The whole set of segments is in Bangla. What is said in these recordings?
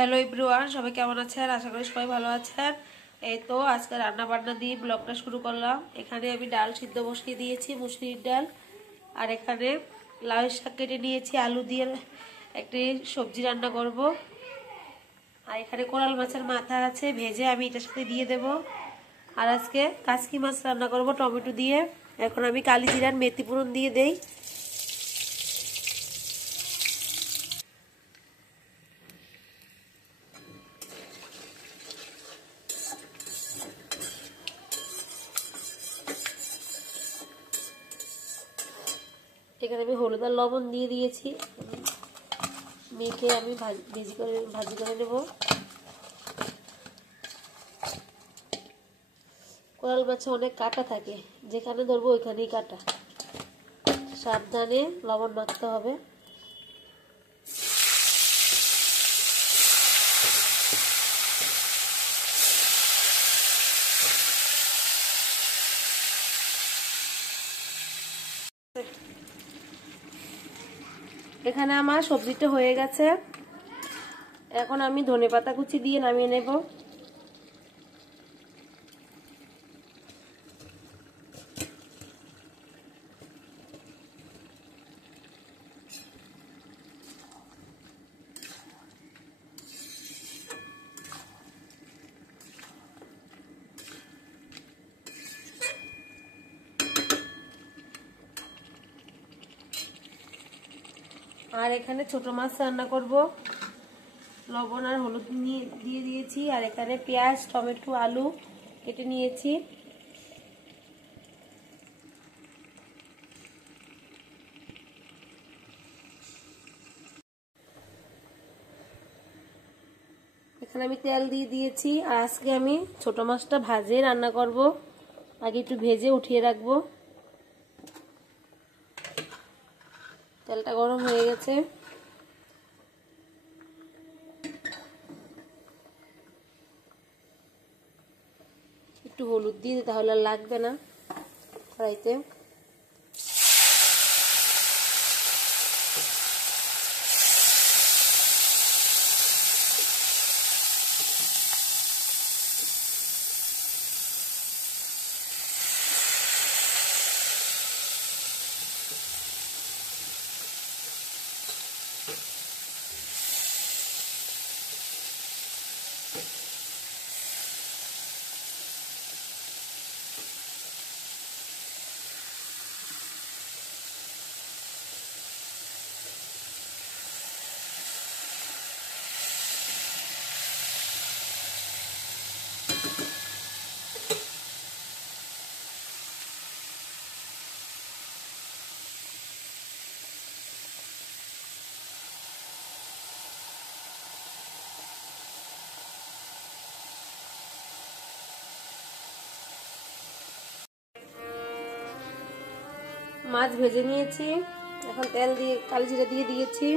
হ্যালো এভরিওয়ান, সবাই কেমন আছেন? আশা করি সবাই ভালো আছেন। এই তো আজকে রান্না বান্না দিয়ে ব্লগটা শুরু করলাম। এখানে আমি ডাল সিদ্ধ বসিয়ে দিয়েছি, মুসুরির ডাল। আর এখানে লাউ শাক কেটে নিয়েছি, আলু দিয়ে একটি সবজি রান্না করব। আর এখানে কোরাল মাছের মাথা আছে, ভেজে আমি এটার সাথে দিয়ে দেব। আর আজকে কাচকি মাছ রান্না করব টমেটো দিয়ে। এখন আমি কালি জিরার মেথি ফোড়ন দিয়ে দেই। এখানে আমি হলুদ আর লবণ দিয়ে দিয়েছি, মেখে আমি ভাজি করে নেব। কোরাল মাছে অনেক কাঁটা থাকে, যেখানে ধরবো ওইখানেই কাঁটা, সাবধানে লবণ মাখতে হবে। এখানে আমার সবজিটা হয়ে গেছে, এখন আমি ধনেপাতা কুচি দিয়ে নামিয়ে নেব। আর এখানে ছোট মাছ রান্না করব, লবণ আর হলুদ দিয়ে দিয়েছি। আর এখানে পেঁয়াজ, টমেটো, আলু কেটে নিয়েছি। এখানে আমি তেল দিয়ে দিয়েছি। আর আজকে আমি ছোট মাছটা ভাজে রান্না করব, আগে একটু ভেজে উঠিয়ে রাখবো। তেলটা গরম হয়ে গেছে, একটু হলুদ দিয়ে তাহলে আর লাগবে না কড়াইতে। মাছ ভেজে নিয়েছি, এখন তেল দিয়ে কালো জিরা দিয়ে দিয়েছি।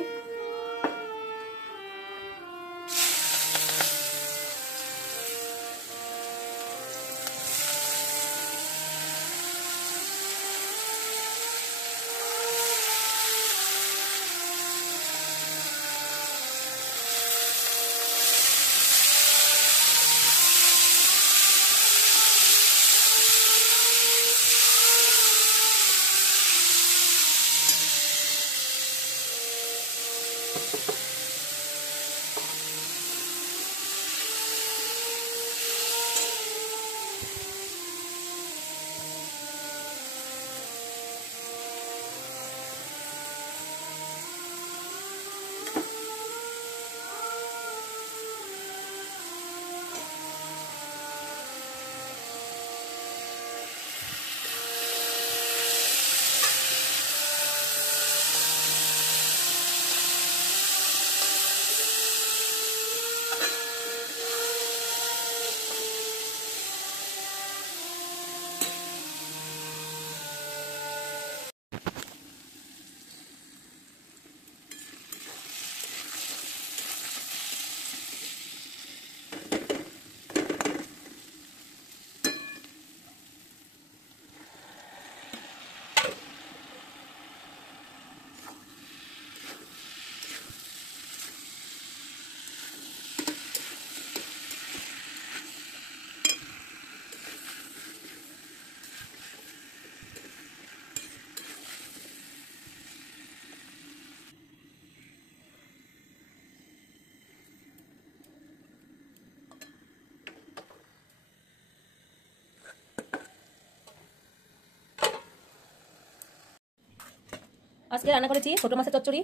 আজকে রান্না করেছি ছোট মাছের চচ্চড়ি।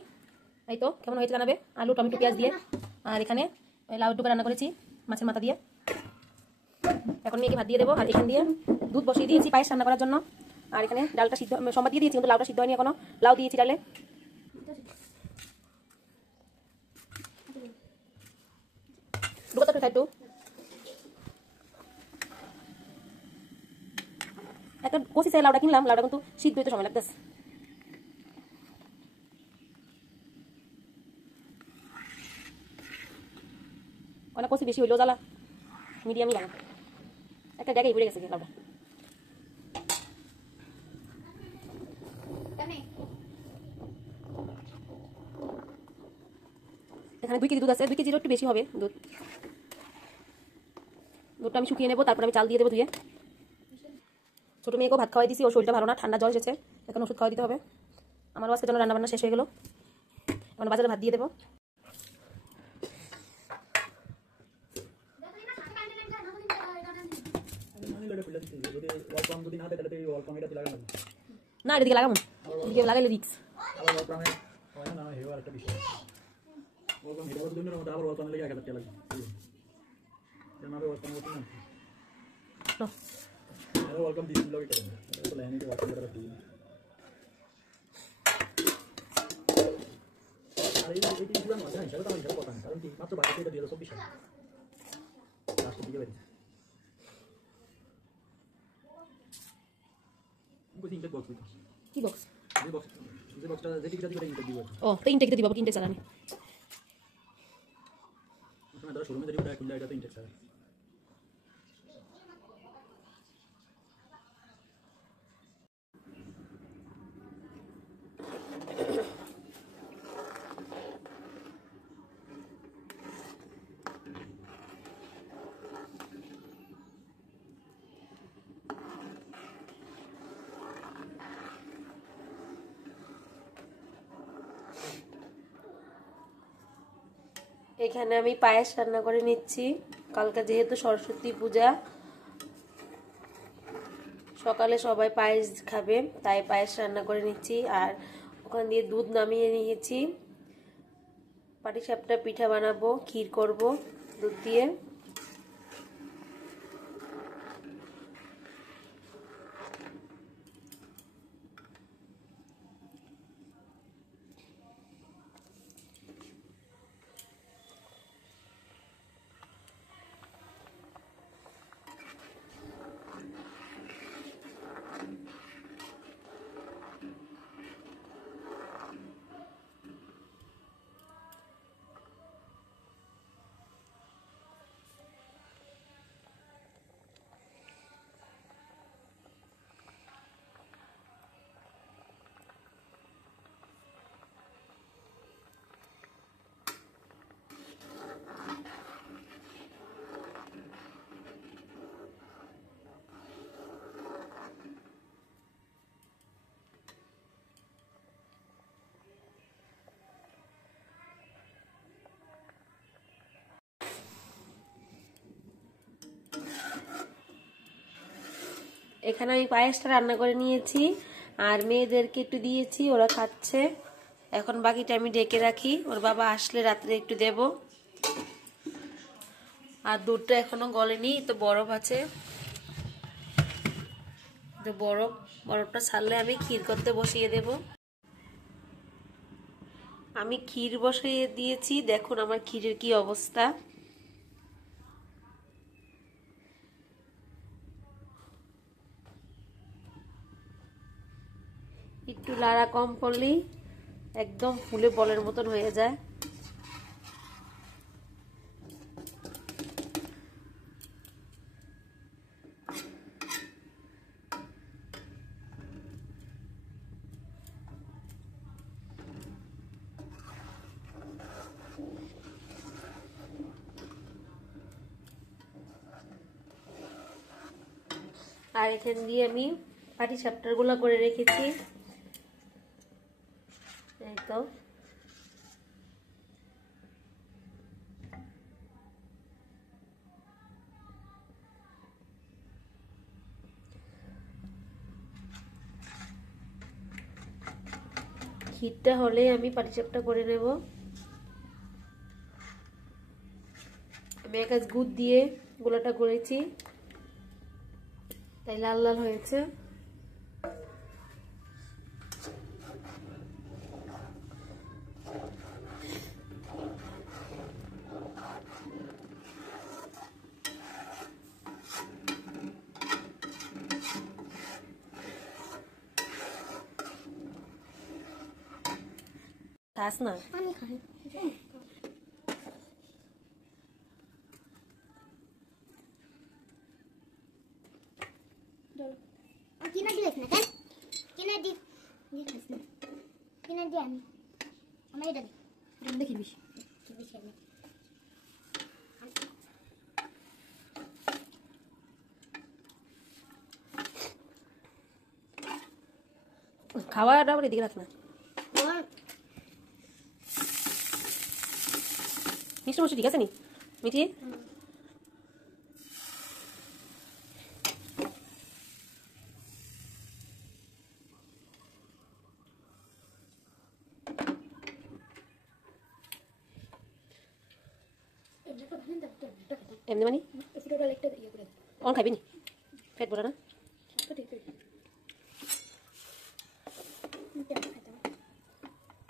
এই তো কেমন হয়েছে জানাবে, আলু টমেটো পেঁয়াজ দিয়ে। আর এখানে লাউ ডুবা রান্না করেছি মাছের মাথা দিয়ে। এখন মেয়েকে ভাত দিয়ে দেবো। আর এখান দিয়ে দুধ বসিয়ে দিয়েছি পায়েস রান্না করার জন্য। আর এখানে ডালটা সিদ্ধ সম্বাদ দিয়ে দিয়েছি, কিন্তু লাউটা সিদ্ধ হয়নি এখনো। লাউ দিয়েছি ডালে। ডুবা তো একটু একটা কষি চাই লাউটা কিনলাম, লাউটা কিন্তু সিদ্ধ হইতে সময় লাগতেছে। অনেক কষি বেশি হইলেও জ্বালা, মিডিয়ামই লাগা। একটা জায়গায় ঘুরে গেছে লাউটা। এখানে 2 কেজি দুধ আছে, 2 কেজির একটু বেশি হবে দুধ। দুধটা আমি শুকিয়ে নেবো, তারপর আমি চাল দিয়ে দেবো ধুয়ে। ছোটো মেয়েকেও ভাত খাওয়াই দিয়েছি, ওর শরীরটা ভালো না, ঠান্ডা জ্বর এসেছে, এখন ওষুধ খাওয়া দিতে হবে। আমারও আজকে জন্য রান্নাবান্না শেষ হয়ে গেলো, এখন বাজারে ভাত দিয়ে দেবো। না এদিকে লাগাবো, এদিকে লাগাইলে রিক্স। কি বক্স? ও তো ইনটেক দিতে দিব, ইনটেক চালানি। এখানে আমি পায়েস রান্না করে নিচ্ছি। কালকে যেহেতু সরস্বতী পূজা, সকালে সবাই পায়েস খাবে, তাই পায়েস রান্না করে নিচ্ছি। আর ওখান দিয়ে দুধ নামিয়ে নিয়েছি। পাটিসাপটা পিঠা বানাবো, ক্ষীর করব দুধ দিয়ে। এখানে আমি পায়েসটা রান্না করে নিয়েছি, আর মেয়েদেরকে একটু দিয়েছি, ওরা খাচ্ছে। এখন বাকিটা আমি ঢেকে রাখি, ওর বাবা আসলে রাত্রে একটু দেব। আর দুধটা এখনো গলেনি, তো বরফ আছে, তো বরফটা ছাড়লে আমি ক্ষীর করতে বসিয়ে দেব। আমি ক্ষীর বসিয়ে দিয়েছি, দেখুন আমার ক্ষীরের কি অবস্থা। একটু লাড়া কম করলেই একদম ফুলে বলের মতন হয়ে যায়। আর এখান দিয়ে আমি পাটিসাপটার গুলা করে রেখেছি, এই তো। ক্ষীরটা হলে আমি পাটিসাপটা করে নেব। আমি এক কাজ গুড় দিয়ে গোলাটা করেছি, তাই লাল লাল হয়েছে। খাস না? আমি খাই। কিনা দিলেস না কেন? কিনা দিস না। কিনা দি আমি। আমার এটা দি। দেখি বেশি কি বিষয় না। খাওয়াটা আবার এদিকে রাখ না। ওর মিষ্টি মিষ্টি ঠিক আছে নি মিঠি? এমনি মানে অন খাবি নি? পেট ভরা না?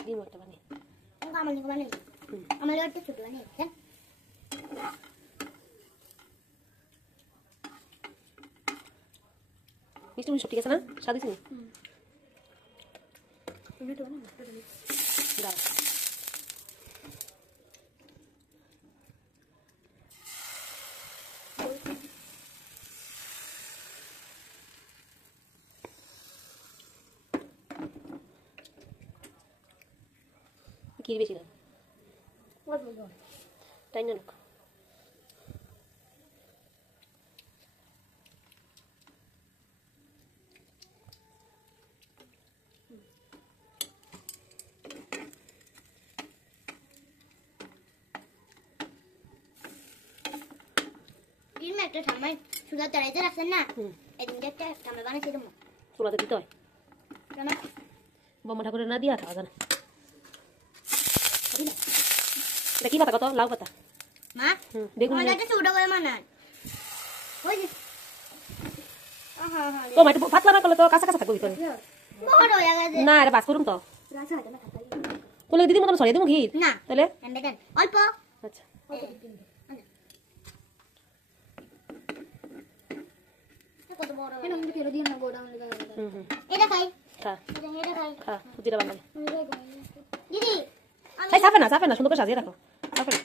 ডিম একটা বানিয়ে আমার নিকো বানিয়ে আমার একটা ছোট বানিয়ে হ্যাঁ মিষ্টি মিষ্টি ঠিক আছে না? স্বাদ হয়েছে নি? দাও কি বেশি না তাই না? লোক ডিম একটা সামনে সুদা তলাইতে রাখছেন না এদিন একটা সামনে বানিয়ে দেবো চুলাতে দিতে হয়। কেন বোমা ঠাকুরে না দিয়া খাওয়া জানা। এটা কি পাতা? কত লাউ পাতা? মা বেগুন আমার একটা ছোট করে বানান ওই যে আহা আহা তো একটু পাতলা না করলে তো কাঁচা কাঁচা থাকবে ভিতরে। বড় হয়ে গেছে না এটা বাস করুন তো। রাজা হয় না খাতা তোলে দিদি মতন সরিয়ে দেবো ঘি না তাহলে। দেন অল্প আচ্ছা কত বড় কেন আমি ফেরত দিও না গোডাউন হুম হুম এটা খাই খা এটা খাই খা সুজিটা বানালে। দিদি তাই চাপে না সুন্দর করে সাজিয়ে রাখো। চাপে না।